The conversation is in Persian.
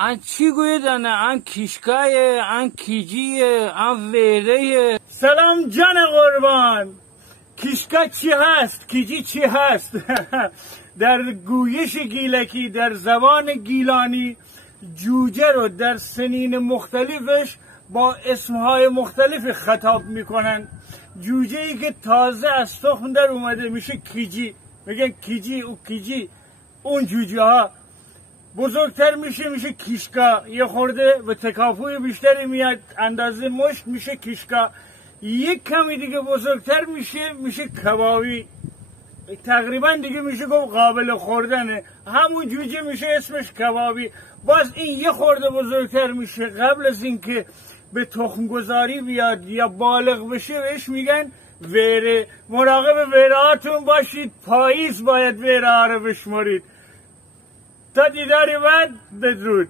ان چی گویدنه؟ ان کیشکایه، ان کیجیه، ان ویره. سلام جان قربان. کیشکا چی هست؟ کیجی چی هست؟ در گویش گیلکی، در زبان گیلانی، جوجه رو در سنین مختلفش با اسمهای مختلف خطاب میکنن. جوجه ای که تازه از تخم در اومده میشه کیجی، میگن کیجی او کیجی. اون جوجه ها بزرگتر میشه کیشکا، یه خورده و تکاپوی بیشتری میاد، اندازه مشت میشه کیشکا. یک کمی دیگه بزرگتر میشه کبابی، تقریبا دیگه میشه گفت قابل خوردنه، همون جوجه میشه اسمش کبابی. باز این یه خورده بزرگتر میشه، قبل از اینکه به تخم گذاری بیاد یا بالغ بشه بهش میگن ویره. مراقب ویره هاتون باشید، پاییز باید ویره ها رو بشمارید. تا دیداری بعد، بدرود.